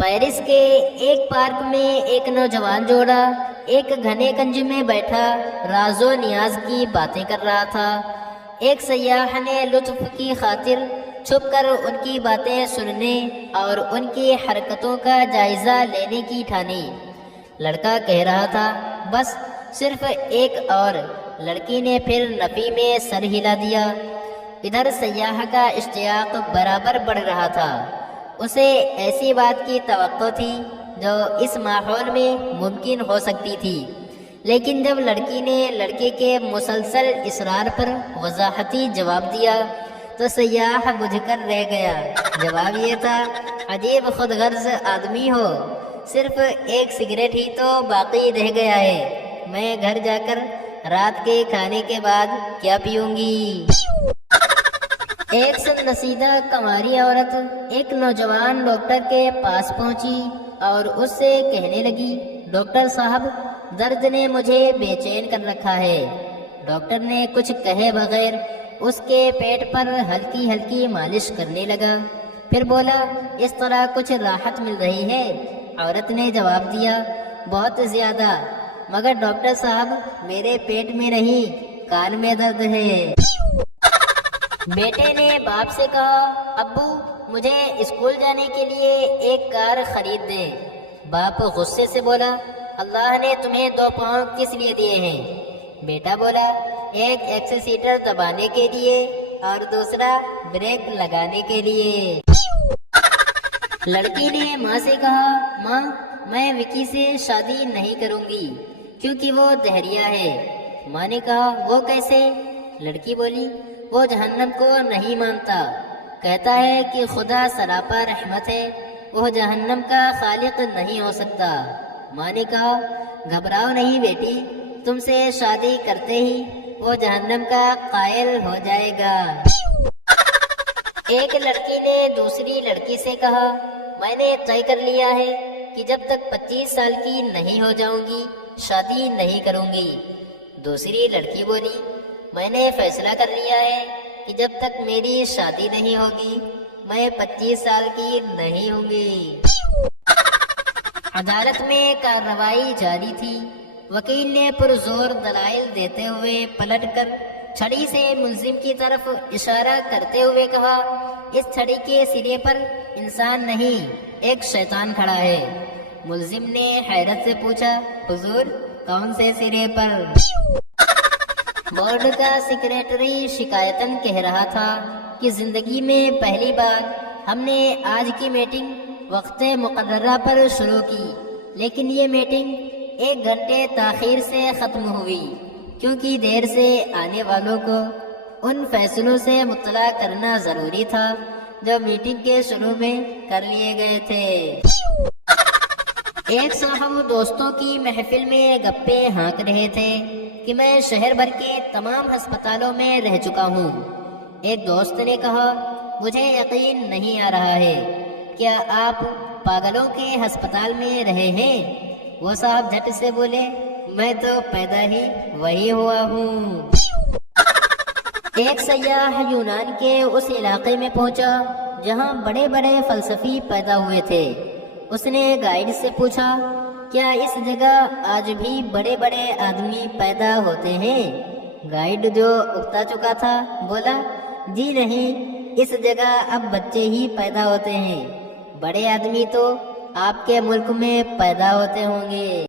Paris کے ایک park میں ایک نوجوان جوڑا ایک گھنے کنج میں بیٹھا راز و نیاز کی باتیں کر رہا تھا۔ ایک سیاح نے لطف کی خاطر چھپ کر ان کی باتیں سننے اور ان کی حرکتوں کا جائزہ لینے کی ٹھانی۔ لڑکا کہہ رہا تھا، بس صرف ایک اور۔ لڑکی نے پھر نفی میں سر ہلا دیا۔ ادھر سیاح کا اشتیاق برابر بڑھ رہا تھا۔ اسے ایسی بات کی توقع تھی جو اس ماحول میں ممکن ہو سکتی تھی، لیکن جب لڑکی نے لڑکے کے مسلسل اصرار پر وضاحتی جواب دیا تو سیاح بجھ کر رہ گیا۔ جواب یہ تھا، عجیب خود غرض آدمی ہو، صرف ایک سگریٹ ہی تو باقی رہ گیا ہے، میں گھر جا کر رات کے کھانے کے بعد کیا پیوں گی؟ ایک سنسیدہ کنواری عورت ایک نوجوان ڈاکٹر کے پاس پہنچی اور اس سے کہنے لگی، ڈاکٹر صاحب، درد نے مجھے بے چین کر رکھا ہے۔ ڈاکٹر نے کچھ کہے بغیر اس کے پیٹ پر ہلکی ہلکی مالش کرنے لگا، پھر بولا، اس طرح کچھ راحت مل رہی ہے؟ عورت نے جواب دیا، بہت زیادہ، مگر ڈاکٹر صاحب میرے پیٹ میں نہیں، کان میں درد ہے۔ بیٹے نے باپ سے کہا، ابو مجھے اسکول جانے کے لیے ایک کار خرید دیں۔ باپ غصے سے بولا، اللہ نے تمہیں 2 پاؤں کس لیے دیے ہیں؟ بیٹا بولا، ایک ایکسیلیٹر دبانے کے لیے اور دوسرا بریک لگانے کے لیے۔ لڑکی نے ماں سے کہا، ماں میں وکی سے شادی نہیں کروں گی کیونکہ وہ دہریہ ہے۔ ماں نے کہا، وہ کیسے؟ لڑکی بولی، وہ جہنم کو نہیں مانتا، کہتا ہے کہ خدا سراپا رحمت ہے، وہ جہنم کا خالق نہیں ہو سکتا۔ ماں نے کہا، گھبراؤ نہیں بیٹی، تم سے شادی کرتے ہی وہ جہنم کا قائل ہو جائے گا۔ ایک لڑکی نے دوسری لڑکی سے کہا، میں نے طے کر لیا ہے کہ جب تک 25 سال کی نہیں ہو جاؤں گی شادی نہیں کروں گی۔ دوسری لڑکی بولی، میں نے فیصلہ کر لیا ہے کہ جب تک میری شادی نہیں ہوگی میں 25 سال کی نہیں ہوں گی۔ عدالت میں کارروائی جاری تھی۔ وکیل نے پرزور دلائل دیتے ہوئے پلٹ کر چھڑی سے ملزم کی طرف اشارہ کرتے ہوئے کہا، اس چھڑی کے سرے پر انسان نہیں، ایک شیطان کھڑا ہے۔ ملزم نے حیرت سے پوچھا، حضور کون سے سرے پر؟ بورڈ کا سیکریٹری شکایتاً کہہ رہا تھا کہ زندگی میں پہلی بار ہم نے آج کی میٹنگ وقت مقررہ پر شروع کی، لیکن یہ میٹنگ 1 گھنٹے تاخیر سے ختم ہوئی کیونکہ دیر سے آنے والوں کو ان فیصلوں سے مطلع کرنا ضروری تھا جو میٹنگ کے شروع میں کر لیے گئے تھے۔ ایک صاحب دوستوں کی محفل میں گپے ہانک رہے تھے کہ میں شہر بھر کے تمام ہسپتالوں میں رہ چکا ہوں۔ ایک دوست نے کہا، مجھے یقین نہیں آ رہا ہے، کیا آپ پاگلوں کے ہسپتال میں رہے ہیں؟ وہ صاحب جھٹ سے بولے، میں تو پیدا ہی وہی ہوا ہوں۔ ایک سیاح یونان کے اس علاقے میں پہنچا جہاں بڑے بڑے فلسفی پیدا ہوئے تھے۔ اس نے گائیڈ سے پوچھا، کیا اس جگہ آج بھی بڑے بڑے آدمی پیدا ہوتے ہیں؟ گائیڈ جو اکتا چکا تھا بولا، جی نہیں، اس جگہ اب بچے ہی پیدا ہوتے ہیں، بڑے آدمی تو آپ کے ملک میں پیدا ہوتے ہوں گے۔